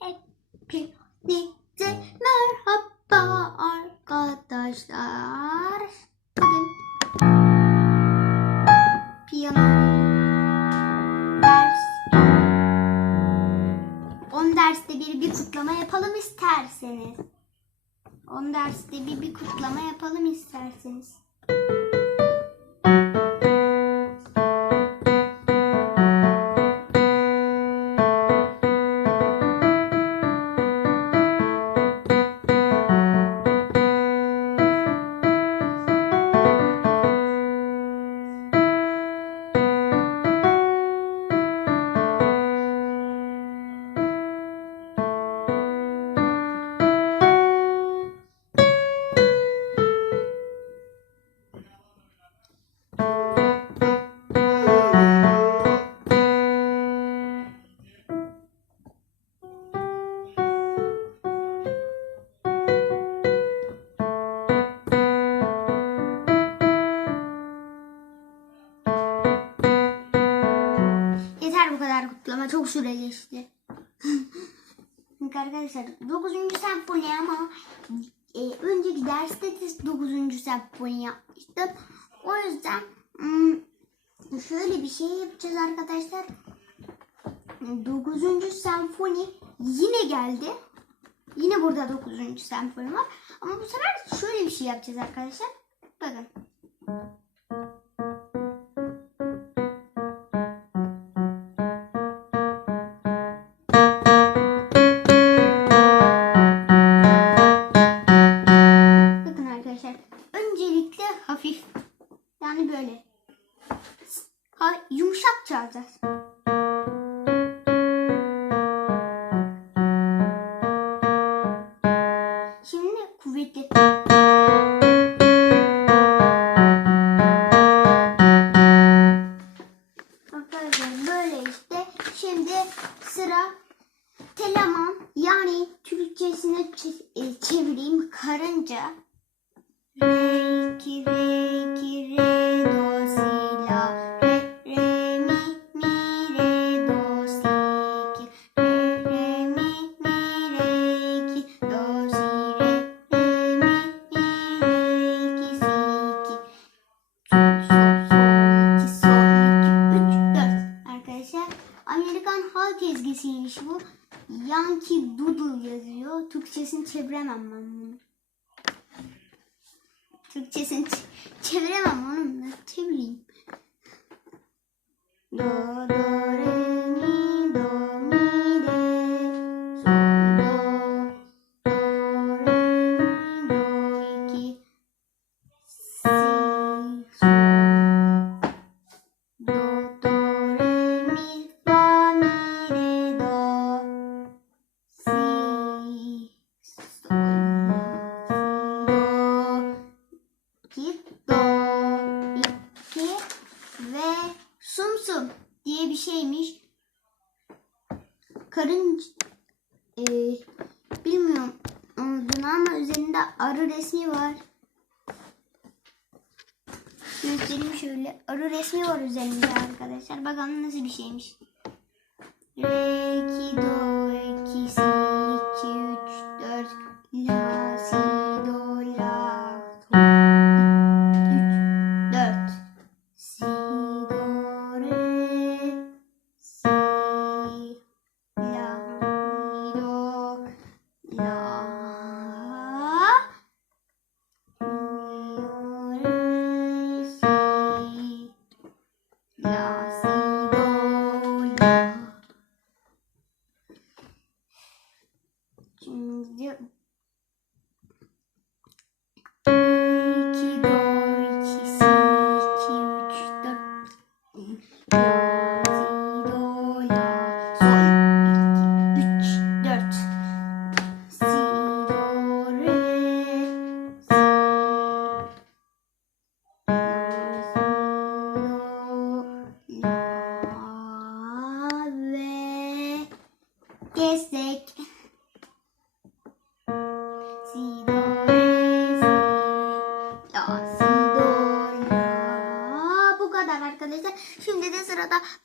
Hepinize merhaba arkadaşlar. Bugün piyano ders 10 derste bir bir kutlama yapalım isterseniz. 10 derste bir bir kutlama yapalım isterseniz. Çok süre geçti. Arkadaşlar 9. senfoni ama e, önceki derste de 9. senfoni yapmıştım. O yüzden hmm, şöyle bir şey yapacağız arkadaşlar. 9. senfoni yine geldi. Yine burada 9. senfoni var. Ama bu sefer şöyle bir şey yapacağız arkadaşlar. Bakın ezgisiymiş bu. Yankee Doodle yazıyor. Türkçesini çeviremem ben bunu. Türkçesini çeviremem onun da çevireyim. Do, do, re, ve sum sum diye bir şeymiş. Karınca e, bilmiyorum adını ama üzerinde arı resmi var. Göstereyim şöyle. Arı resmi var üzerinde arkadaşlar. Bakalım nasıl bir şeymiş. Re, iki, do, iki,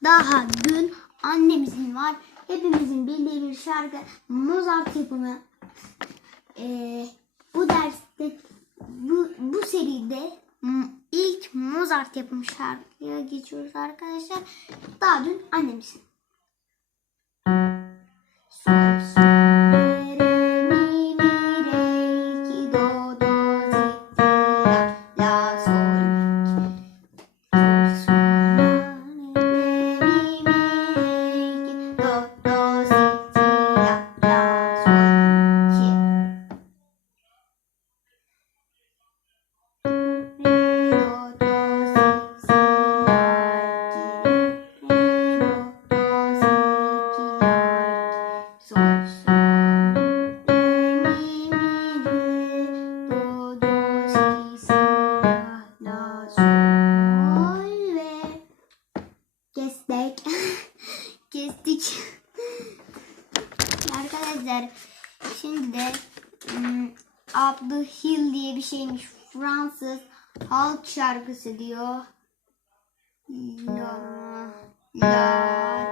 daha dün annemizin var. hepimizin bildiği bir şarkı Mozart yapımı. Ee, bu derste bu, bu seride ilk Mozart yapımı şarkıya geçiyoruz arkadaşlar. Daha dün annemizin. Sol, sol, halk şarkısı diyor. La, la, la.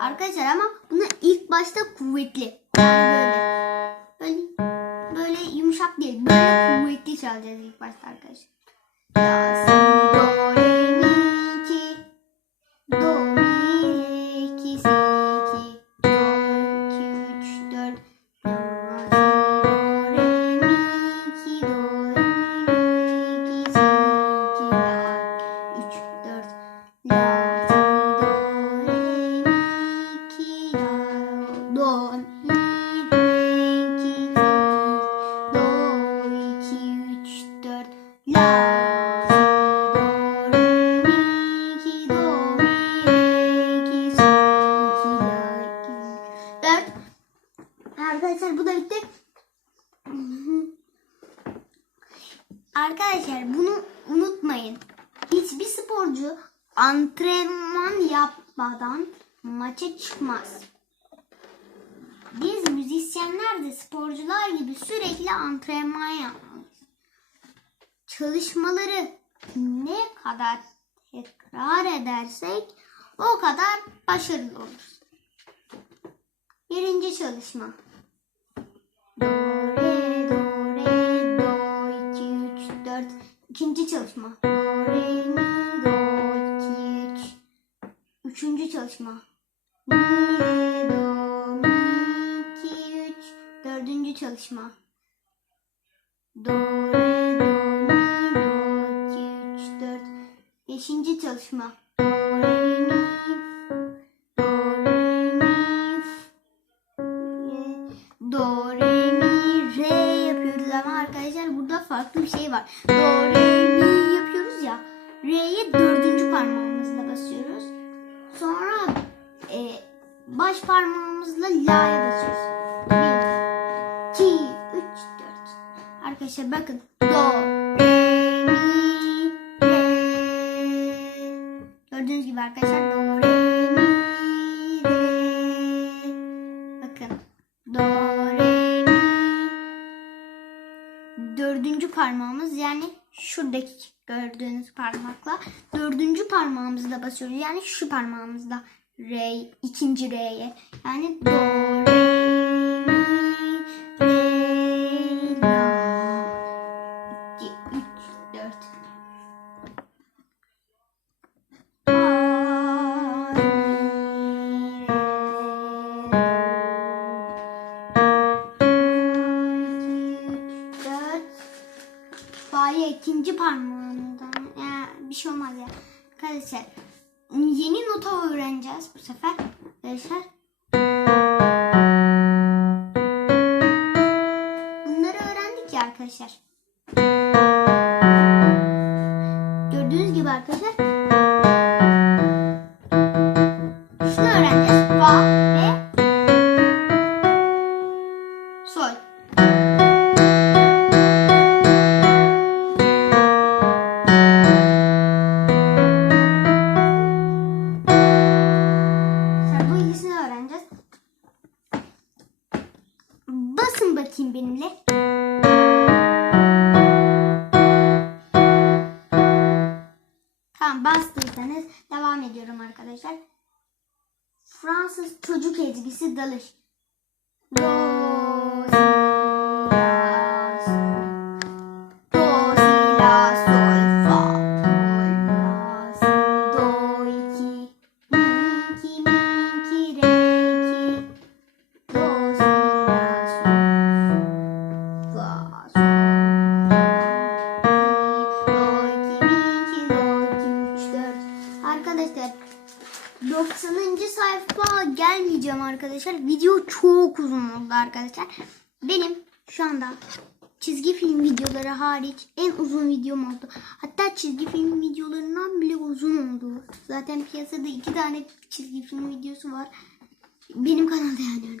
Arkadaşlar ama bunu ilk başta kuvvetli. Böyle, böyle, böyle yumuşak değil. Böyle kuvvetli çalacağız ilk başta arkadaşlar. La, si, do, re, mi, ki. Do, mi, antrenman yapmadan maça çıkmaz. Biz müzisyenler de sporcular gibi sürekli antrenman yapmalıyız. Çalışmaları ne kadar tekrar edersek o kadar başarılı oluruz. Birinci çalışma. Do, re, do, re, do, iki, üç, dört. İkinci çalışma. Do, re, mi. Üçüncü çalışma. Mi, re, do, mi, iki, üç. Dördüncü çalışma. Do, re, do, mi, do, iki, üç, dört. Beşinci çalışma. Do, re, mi, do, re, mi, Do, re, mi, re yapıyoruz ama arkadaşlar burada farklı bir şey var. Do, re, baş parmağımızla la'ya basıyoruz. Bir, iki, üç, dört. Arkadaşlar bakın. Do, re, mi, re. Gördüğünüz gibi arkadaşlar. Do, re, mi, re. Bakın. Do, re, mi. Dördüncü parmağımız yani şuradaki gördüğünüz parmakla dördüncü parmağımızla basıyoruz. Yani şu parmağımızla re, ikinci re'ye. Yani do, bastıysanız devam ediyorum arkadaşlar. Fransız çocuk ezgisi dalış. Do, arkadaşlar. Benim şu anda çizgi film videoları hariç en uzun videom oldu. Hatta çizgi film videolarından bile uzun oldu. Zaten piyasada iki tane çizgi film videosu var. Benim kanalda yani.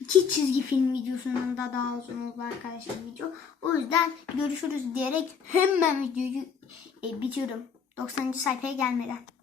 İki çizgi film videosundan da daha uzun oldu arkadaşlar video. O yüzden görüşürüz diyerek hemen videoyu e, bitiyorum. 90. sayfaya gelmeden.